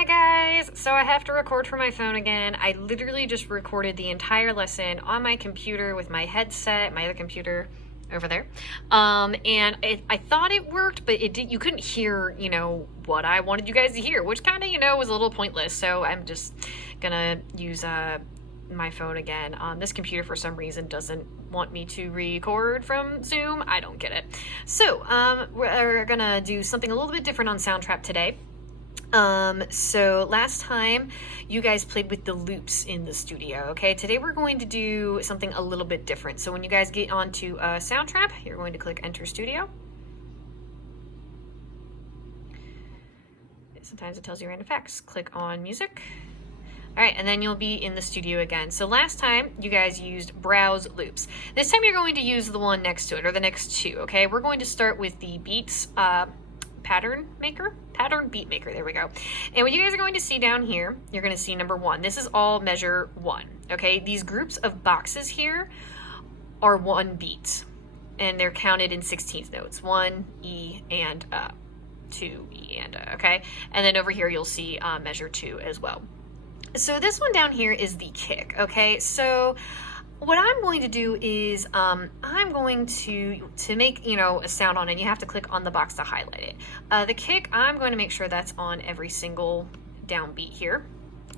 Hi guys! So I have to record from my phone again. I literally just recorded the entire lesson on my computer with my headset, my other computer over there. And I thought it worked, but it did. You couldn't hear, what I wanted you guys to hear, which kind of, was a little pointless. So I'm just gonna use my phone again. This computer for some reason doesn't want me to record from Zoom. I don't get it. So we're gonna do something a little bit different on Soundtrap today. So last time you guys played with the loops in the studio, okay? Today we're going to do something a little bit different. So when you guys get onto Soundtrap, you're going to click Enter Studio. Sometimes it tells you random effects. Click on Music. All right, and then you'll be in the studio again. So last time you guys used Browse Loops. This time you're going to use the one next to it, or the next two, okay? We're going to start with the Beats pattern beat maker, there we go. And what you guys are going to see down here, you're going to see number 1. This is all measure 1, okay? These groups of boxes here are 1 beat, and they're counted in 16th notes, 1 E and 2 E and okay? And then over here you'll see measure 2 as well. So this one down here is the kick, okay? So what I'm going to do is I'm going to make, a sound on it, and you have to click on the box to highlight it. The kick, I'm going to make sure that's on every single downbeat here.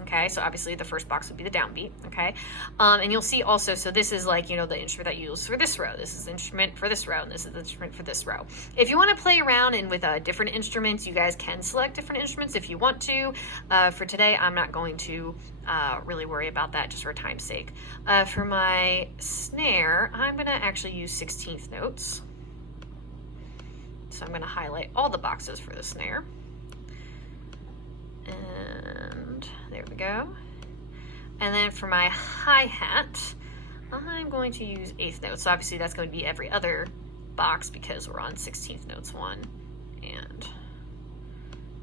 Okay, so obviously the first box would be the downbeat, okay? And you'll see also, so this is like, the instrument that you use for this row. This is the instrument for this row, and this is the instrument for this row. If you want to play around and with different instruments, you guys can select different instruments if you want to. For today, I'm not going to really worry about that just for time's sake. For my snare, I'm going to actually use 16th notes. So I'm going to highlight all the boxes for the snare. And there we go. And then for my hi-hat, I'm going to use 8th notes. So obviously that's going to be every other box because we're on 16th notes 1 and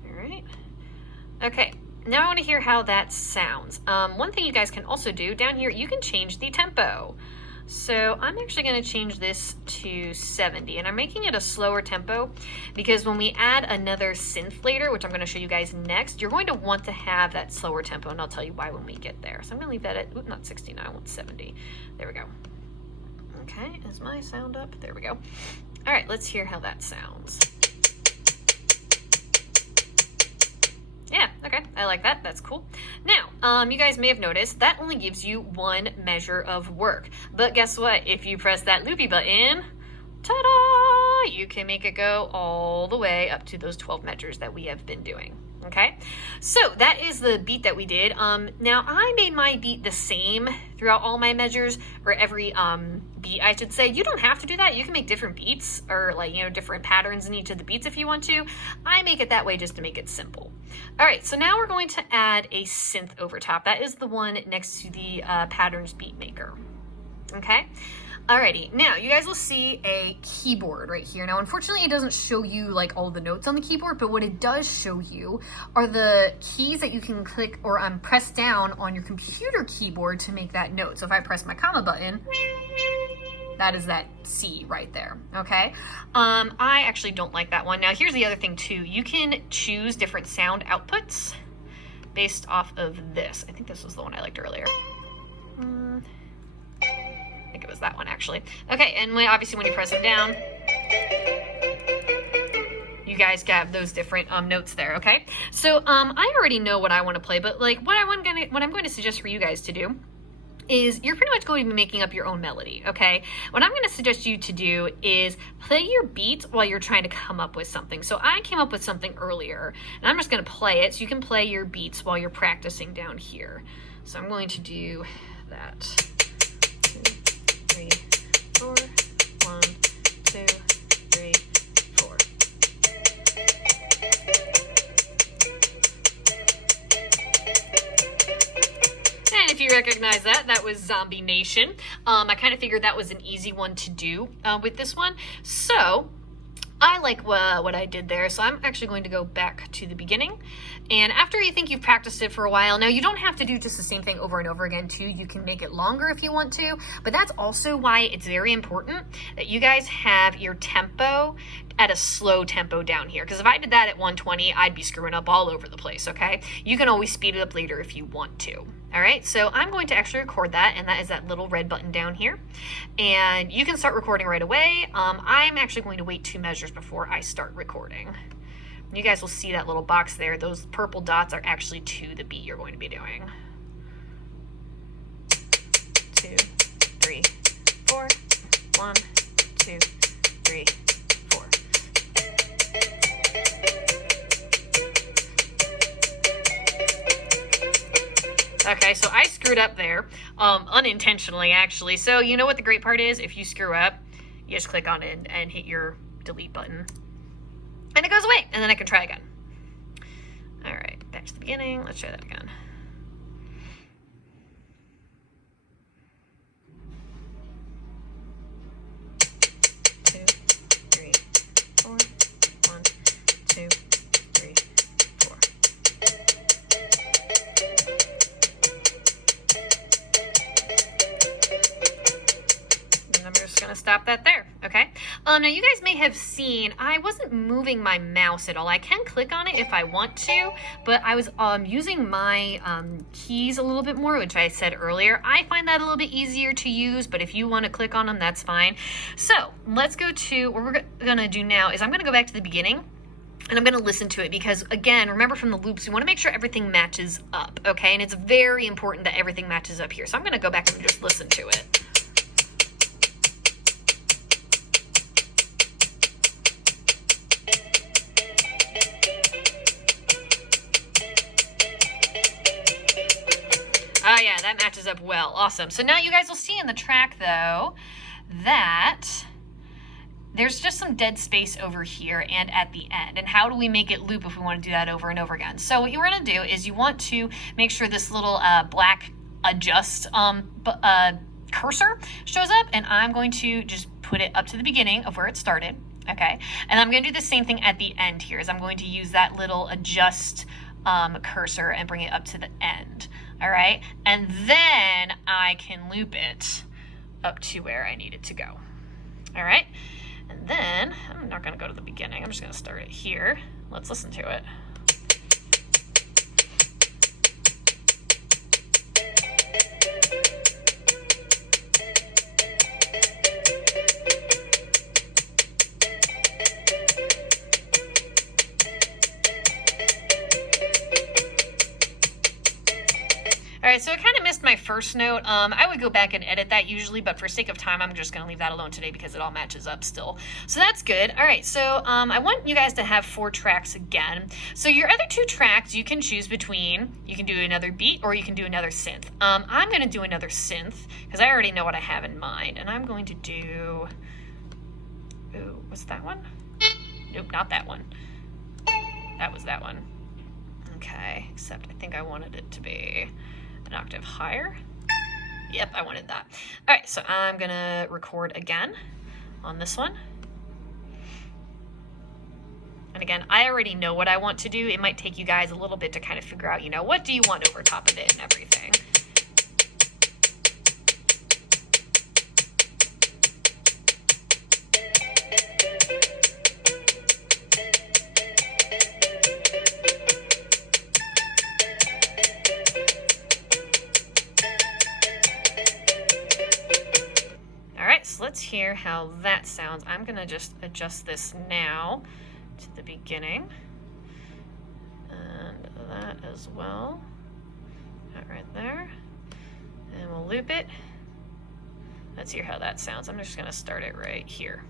all right. Okay, now I want to hear how that sounds. One thing you guys can also do down here, you can change the tempo. So I'm actually going to change this to 70, and I'm making it a slower tempo because when we add another synth later, which I'm going to show you guys next, you're going to want to have that slower tempo, and I'll tell you why when we get there. So I'm going to leave that at, not 69, I want 70. There we go. Okay, is my sound up? There we go. All right, let's hear how that sounds. Yeah, okay, I like that. That's cool. Now, you guys may have noticed that only gives you 1 measure of work. But guess what? If you press that loopy button, ta-da! You can make it go all the way up to those 12 measures that we have been doing. Okay, so that is the beat that we did. Now I made my beat the same throughout all my measures, or every beat I should say. You don't have to do that. You can make different beats or different patterns in each of the beats if you want to. I make it that way just to make it simple. All right, so now we're going to add a synth over top. That is the one next to the patterns beat maker. Okay. Alrighty, now you guys will see a keyboard right here. Now, unfortunately, it doesn't show you like all the notes on the keyboard, but what it does show you are the keys that you can click or press down on your computer keyboard to make that note. So if I press my comma button, that is that C right there, okay? I actually don't like that one. Now, here's the other thing too. You can choose different sound outputs based off of this. I think this was the one I liked earlier. I think it was that one actually. Okay, and obviously when you press them down, you guys have those different notes there, okay? So I already know what I want to play, but like what I'm going to suggest for you guys to do is you're pretty much going to be making up your own melody, okay? What I'm going to suggest you to do is play your beats while you're trying to come up with something. So I came up with something earlier, and I'm just going to play it so you can play your beats while you're practicing down here. So I'm going to do that. 2, 3, 4, 1, 2, 3, 4. And if you recognize that, that was Zombie Nation. I kind of figured that was an easy one to do with this one. So I like what I did there, so I'm actually going to go back to the beginning. And after you think you've practiced it for a while, now you don't have to do just the same thing over and over again too. You can make it longer if you want to, but that's also why it's very important that you guys have your tempo at a slow tempo down here. Because if I did that at 120, I'd be screwing up all over the place, okay? You can always speed it up later if you want to. All right, so I'm going to actually record that, and that is that little red button down here. And you can start recording right away. I'm actually going to wait 2 measures before I start recording. You guys will see that little box there. Those purple dots are actually to the beat you're going to be doing. 2, 3, 4. 1, 2, 3, 4. Okay, so I screwed up there, unintentionally actually. So you know what the great part is? If you screw up, you just click on it and hit your delete button. And it goes away, and then I can try again. All right, back to the beginning. Let's try that again. Stop that there, okay? Now you guys may have seen I wasn't moving my mouse at all. I can click on it if I want to, but I was using my keys a little bit more, which I said earlier. I find that a little bit easier to use, but if you want to click on them, that's fine. So let's go to what we're gonna do now is I'm gonna go back to the beginning. And I'm going to listen to it because, again, remember from the loops, we want to make sure everything matches up, okay? And it's very important that everything matches up here. So I'm going to go back and just listen to it. Oh yeah, that matches up well. Awesome. So now you guys will see in the track, though, that there's just some dead space over here and at the end. And how do we make it loop if we want to do that over and over again? So what you're going to do is you want to make sure this little black adjust cursor shows up, and I'm going to just put it up to the beginning of where it started, okay? And I'm going to do the same thing at the end here, is I'm going to use that little adjust cursor and bring it up to the end, all right? And then I can loop it up to where I need it to go, all right? And then, I'm not going to go to the beginning. I'm just going to start it here. Let's listen to it. All right, so I kind of missed my first note. I would go back and edit that usually, but for sake of time, I'm just going to leave that alone today because it all matches up still. So that's good. All right, so I want you guys to have 4 tracks again. So your other 2 tracks you can choose between. You can do another beat or you can do another synth. I'm going to do another synth because I already know what I have in mind. And I'm going to do, ooh, what's that one? Nope, not that one. That was that one. Okay, except I think I wanted it to be an octave higher. Yep, I wanted that. All right, so I'm gonna record again on this one. And again, I already know what I want to do. It might take you guys a little bit to kind of figure out, you know, what do you want over top of it and everything. Let's hear how that sounds. I'm gonna just adjust this now to the beginning and that as well. That right there, and we'll loop it. Let's hear how that sounds. I'm just gonna start it right here.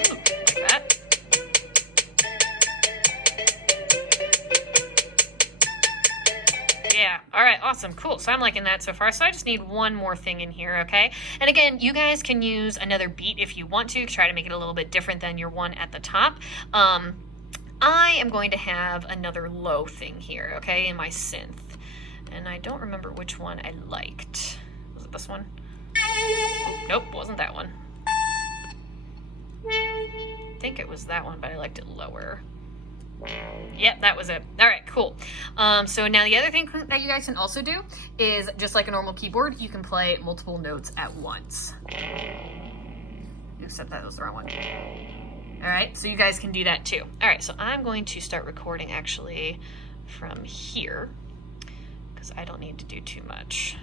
Ooh, like that. Yeah, all right, awesome, cool. So I'm liking that so far. So I just need one more thing in here, okay? And again, you guys can use another beat if you want to, try to make it a little bit different than your one at the top. I am going to have another low thing here, okay, in my synth. And I don't remember which one I liked. Was it this one? Oh, nope, wasn't that one. I think it was that one, but I liked it lower. Yep, that was it. All right, cool. So now the other thing that you guys can also do is, just like a normal keyboard, you can play multiple notes at once. Except that was the wrong one. All right, so you guys can do that too. All right, so I'm going to start recording actually from here because I don't need to do too much.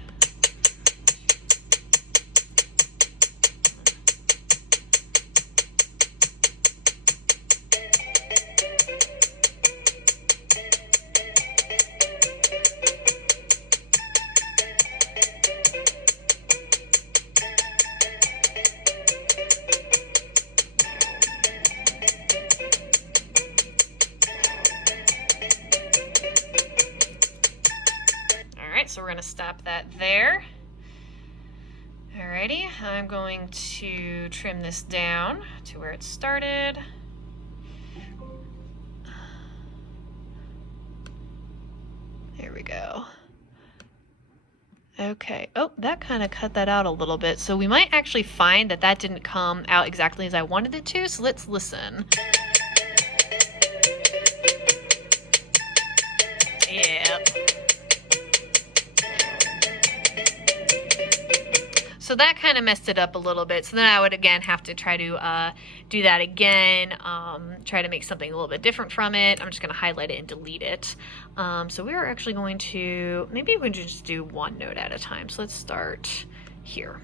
So we're going to stop that there. Alrighty, I'm going to trim this down to where it started. There we go. Okay, oh, that kind of cut that out a little bit. So we might actually find that that didn't come out exactly as I wanted it to, so let's listen. Yep. So that kind of messed it up a little bit. So then I would again have to try to do that again, try to make something a little bit different from it. I'm just going to highlight it and delete it. So we are actually going to, maybe we can just do one note at a time. So let's start here.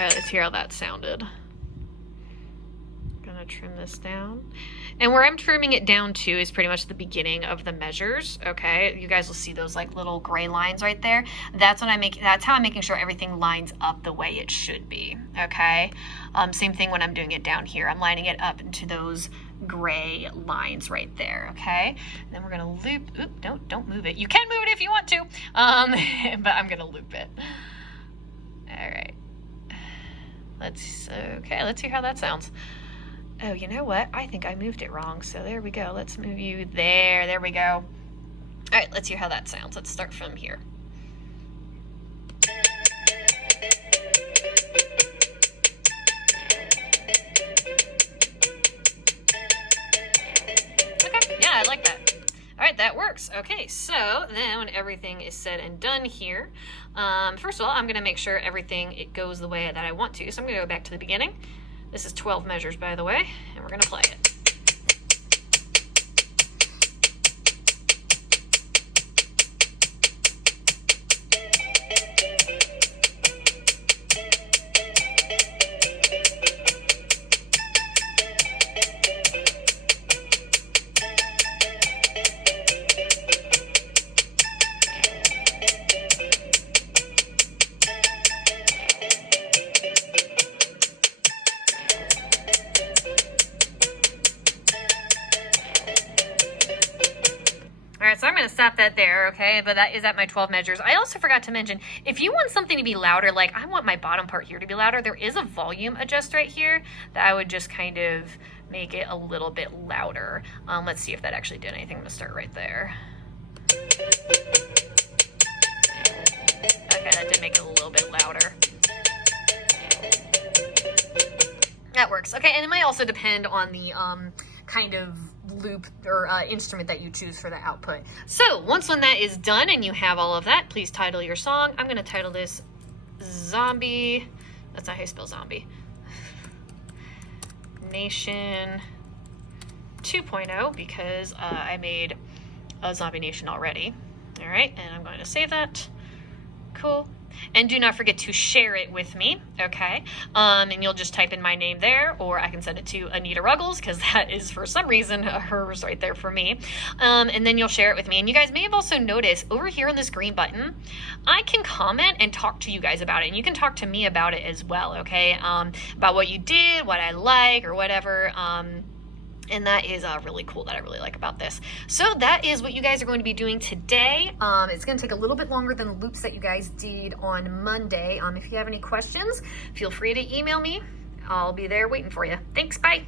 Let's hear how that sounded. I'm gonna trim this down. And where I'm trimming it down to is pretty much the beginning of the measures, okay? You guys will see those like little gray lines right there. That's how I'm making sure everything lines up the way it should be, okay? Same thing when I'm doing it down here. I'm lining it up into those gray lines right there, okay? And then we're gonna loop, don't move it. You can move it if you want to, but I'm gonna loop it. All right. Let's hear how that sounds. Oh, you know what? I think I moved it wrong. So there we go. Let's move you there. There we go. All right, let's hear how that sounds. Let's start from here. Okay, yeah, I like that. All right, that works. Okay, so then when everything is said and done here, first of all, I'm going to make sure it goes the way that I want to. So I'm going to go back to the beginning. This is 12 measures, by the way, and we're going to play it. So I'm going to stop that there, okay? But that is at my 12 measures. I also forgot to mention, if you want something to be louder, like I want my bottom part here to be louder, there is a volume adjust right here that I would just kind of make it a little bit louder. Let's see if that actually did anything. I'm going to start right there. Okay, that did make it a little bit louder. That works. Okay, and it might also depend on the kind of loop or instrument that you choose for the output. So once when that is done and you have all of that, please title your song. I'm going to title this Zombie. That's not how you spell zombie. Nation 2.0 because I made a Zombie Nation already. All right, and I'm going to save that. Cool. And do not forget to share it with me, okay? And you'll just type in my name there, or I can send it to Anita Ruggles, because that is, for some reason, hers right there for me. And then you'll share it with me. And you guys may have also noticed, over here on this green button, I can comment and talk to you guys about it. And you can talk to me about it as well, okay? About what you did, what I like, or whatever. And that is really cool, that I really like about this. So that is what you guys are going to be doing today. It's going to take a little bit longer than the loops that you guys did on Monday. If you have any questions, feel free to email me. I'll be there waiting for you. Thanks, bye.